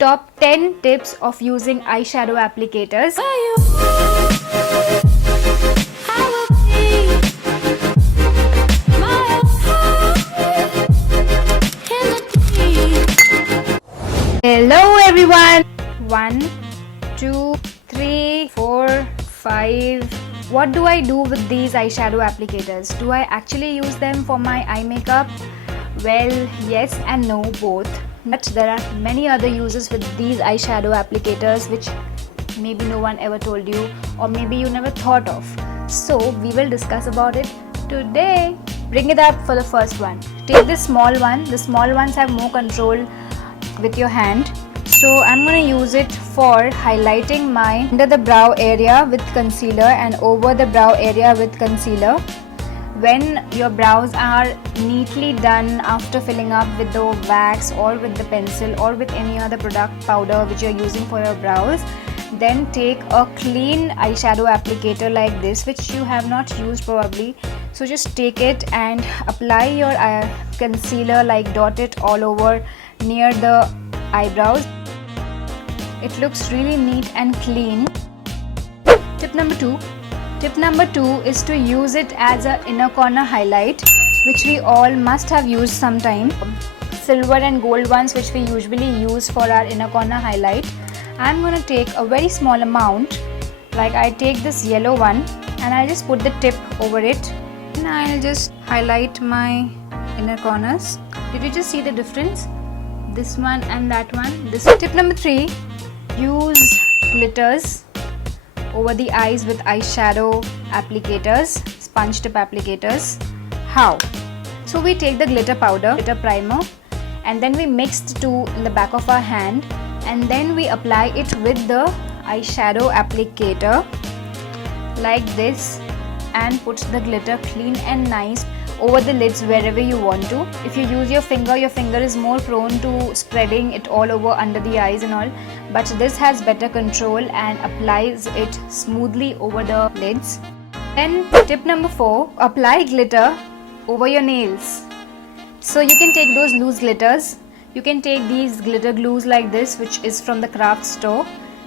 top 10 tips of using eyeshadow applicators. Hello everyone! 1, 2, 3, 4, 5. What do I do with these eyeshadow applicators? Do I actually use them for my eye makeup? Well, yes and no, both. But there are many other uses with these eyeshadow applicators which maybe no one ever told you, or maybe you never thought of. So we will discuss about it today. Bring it up for the first one. Take this small one. The small ones have more control with your hand. So I'm going to use it for highlighting my under the brow area with concealer and over the brow area with concealer. When your brows are neatly done after filling up with the wax or with the pencil or with any other product powder which you're using for your brows, then take a clean eyeshadow applicator like this, which you have not used probably. So just take it and apply your concealer, like dot it all over near the eyebrows. It looks really neat and clean. Tip number 2. Tip number 2 is to use it as an inner corner highlight, which we all must have used sometime. Silver and gold ones which we usually use for our inner corner highlight. I'm going to take a very small amount, like I take this yellow one and I just put the tip over it and I'll just highlight my inner corners. Did you just see the difference? This one and that one. This tip number 3. Use glitters over the eyes with eyeshadow applicators, sponge tip applicators. How? So we take the glitter powder, glitter primer, and then we mix the two in the back of our hand, and then we apply it with the eyeshadow applicator like this and put the glitter clean and nice over the lids wherever you want to. If you use your finger is more prone to spreading it all over under the eyes and all, but this has better control and applies it smoothly over the lids. Then tip number 4, apply glitter over your nails. So you can take those loose glitters, you can take these glitter glues like this, which is from the craft store.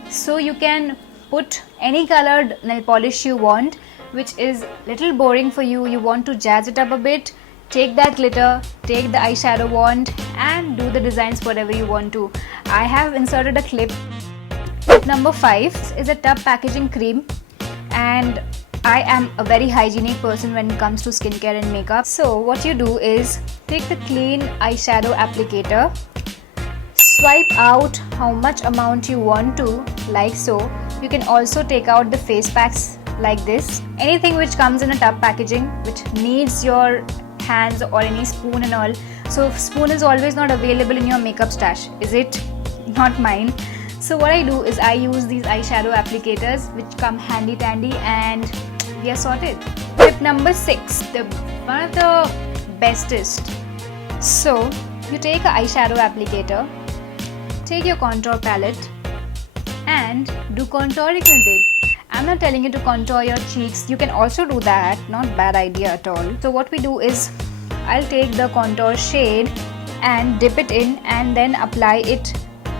So you can put any colored nail polish you want, which is little boring for you, you want to jazz it up a bit, take that glitter, take the eyeshadow wand and do the designs whatever you want to. I have inserted a clip. Tip number 5 is a tub packaging cream, and I am a very hygienic person when it comes to skincare and makeup. So what you do is take the clean eyeshadow applicator, swipe out how much amount you want to, like so. You can also take out the face packs like this. Anything which comes in a tub packaging which needs your hands or any spoon and all. So spoon is always not available in your makeup stash, is it? Not mine. So what I do is I use these eyeshadow applicators which come handy dandy and we are sorted. Tip number 6, one of the bestest. So you take an eyeshadow applicator, take your contour palette and do contouring with it. I'm not telling you to contour your cheeks, you can also do that, not bad idea at all. So what we do is, I'll take the contour shade and dip it in and then apply it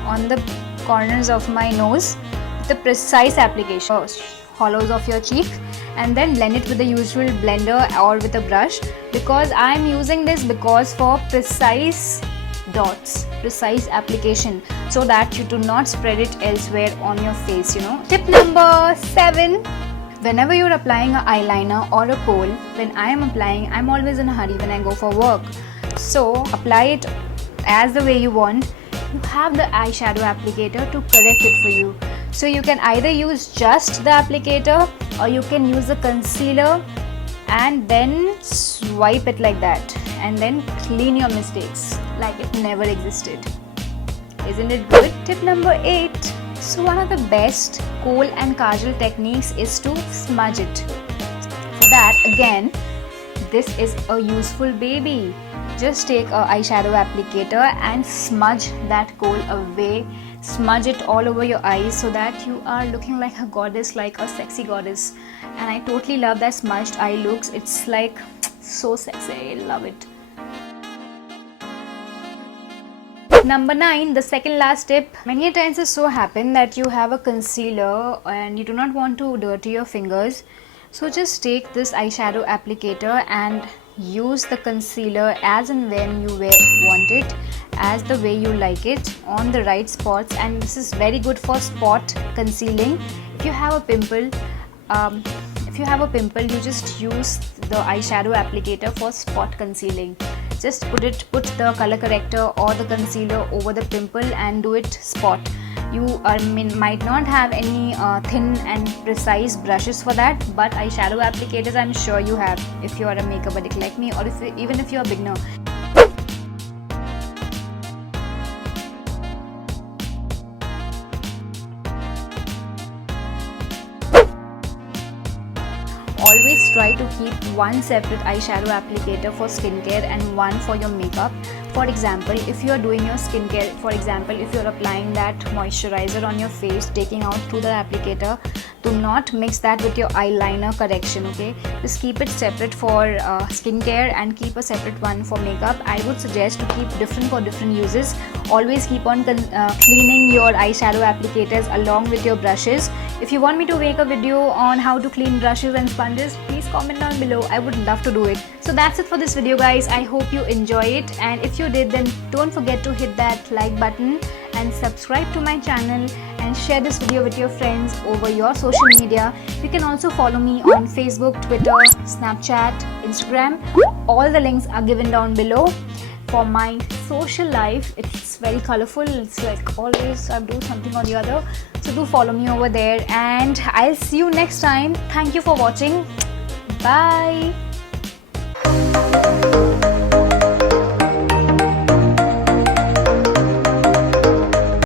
on the corners of my nose with the precise application, hollows of your cheek, and then blend it with the usual blender or with a brush, because I'm using this because for precise dots, precise application, so that you do not spread it elsewhere on your face, you know. Tip number 7, whenever you're applying an eyeliner or a kohl, when I am applying, I'm always in a hurry when I go for work. So apply it as the way you want. You have the eyeshadow applicator to correct it for you. So you can either use just the applicator or you can use the concealer and then swipe it like that and then clean your mistakes like it never existed. Isn't it good? Tip number 8. So one of the best kohl and kajal techniques is to smudge it. For that, again, this is a useful baby. Just take a eyeshadow applicator and smudge that kohl away. Smudge it all over your eyes so that you are looking like a goddess, like a sexy goddess. And I totally love that smudged eye looks. It's like so sexy. I love it. Number 9, the second last tip. Many a times it so happen that you have a concealer and you do not want to dirty your fingers. So just take this eyeshadow applicator and use the concealer as and when you want it, as the way you like it, on the right spots. And this is very good for spot concealing. If you have a pimple, you just use the eyeshadow applicator for spot concealing. Just put the color corrector or the concealer over the pimple and do it spot. You might not have any thin and precise brushes for that, but eyeshadow applicators I'm sure you have if you are a makeup addict like me, or even if you are a beginner. Always try to keep one separate eyeshadow applicator for skincare and one for your makeup. For example, if you are doing your skincare, if you are applying that moisturizer on your face, taking out through the applicator, do not mix that with your eyeliner correction, okay? Just keep it separate for skincare and keep a separate one for makeup. I would suggest to keep different for different uses. Always keep on cleaning your eyeshadow applicators along with your brushes. If you want me to make a video on how to clean brushes and sponges, please comment down below. I would love to do it. So that's it for this video, guys. I hope you enjoy it, and if you did, then don't forget to hit that like button and subscribe to my channel and share this video with your friends over your social media. You can also follow me on Facebook, Twitter, Snapchat, Instagram. All the links are given down below. For my social life, it's very colorful. It's like always I do something or the other. So do follow me over there, and I'll see you next time. Thank you for watching. Bye.